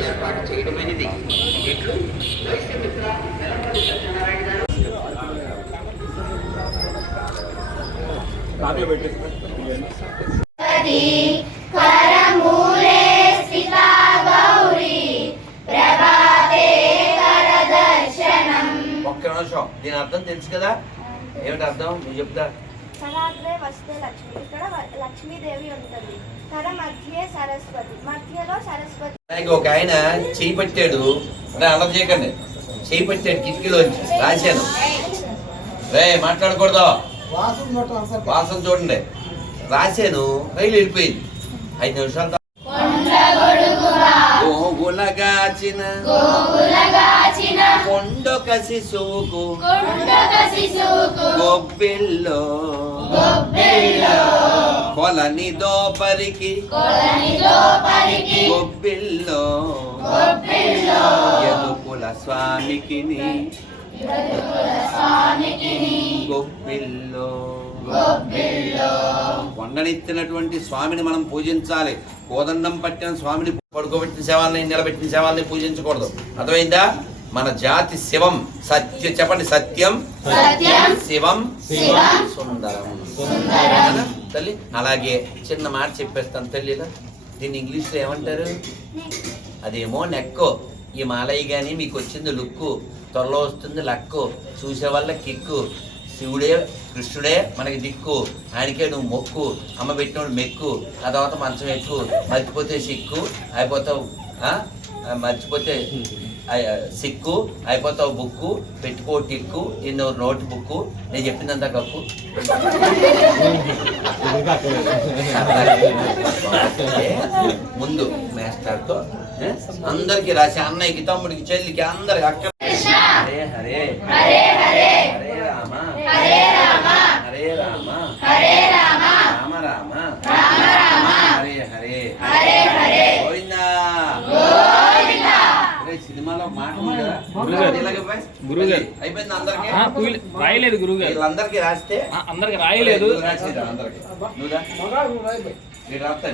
ఏర్పాటు చేయడమైనది. ఇట్లు వైశ్యమిత్ర వెలంపల్లి సత్యనారాయణ గారు. ఒక్క నిమిషం, దీని అర్థం తెలుసు కదా? ఏమిటి అర్థం నువ్వు చెప్తా. కరాగ్రే వస్తే లక్ష్మి, ఇక్కడ లక్ష్మీదేవి ఉంటుంది. కర మధ్యే సరస్వతి, మధ్యలో సరస్వతి. ఒక ఆయన చేయి పట్టాడు, అల్లరి చేయకండి, చేయి పట్టాడు కిటికీలోంచి, రాశాను. రే మాట్లాడకూడదు, వాసన చూడండి. రాశాను, రైలు వెళ్ళిపోయింది. 5 నిమిషాలు. గోగులగాచిన కొండొక శిశువుకు గొబ్బిల్లో కొలని దోపరికి గొబ్బిల్లో యదుకుల స్వామికి గొబ్బిల్లో కొండనెత్తినటువంటి స్వామిని మనం పూజించాలి. కోదండం పట్టిన స్వామిని, పడుకోబెట్టిన శవాల్ని, నిలబెట్టిన శవాల్ని పూజించకూడదు. అర్థమైందా? మన జాతి శివం. సత్య చెప్పండి, సత్యం శివం సుందరం తల్లి. అలాగే చిన్న మాట చెప్పేస్తాను తల్లిలా. దీన్ని ఇంగ్లీష్లో ఏమంటారు? అదేమో నెక్కో. ఈ మాలయ్య కానీ మీకు వచ్చింది లుక్కు, త్వరలో వస్తుంది లక్కు, చూసే వాళ్ళ కిక్కు. శివుడే కృష్ణుడే మనకి దిక్కు, ఆయనకే నువ్వు మొక్కు. అమ్మ పెట్టినోడు మెక్కు, ఆ తర్వాత మంచం ఎక్కు. మర్చిపోతే సిక్కు అయిపోతావు, మర్చిపోతే సిక్కు అయిపోతావు బుక్కు. పెట్టుకో టిక్కు, ఎన్నో నోట్ బుక్కు. నేను చెప్పిందంతా కప్పు. ముందు మేస్టర్తో అందరికి రాసి, అన్నయ్యకి, తమ్ముడికి, చెల్లికి, అందరికి అక్క. హరే హరే హరే హరే హరే రామ హరే రామ హరే రామ హరే రామ రామ రామ రామ రామ హరే హరే హరే హరే గోవిందా గోవిందా. సినిమాలో మాట అయిపోయింది. అందరికి రాయలేదు గురువు గారు, అందరికి రాస్తే అందరికి రాయలేదు. రాసేదా అందరికి? నువ్వు రాస్తాను.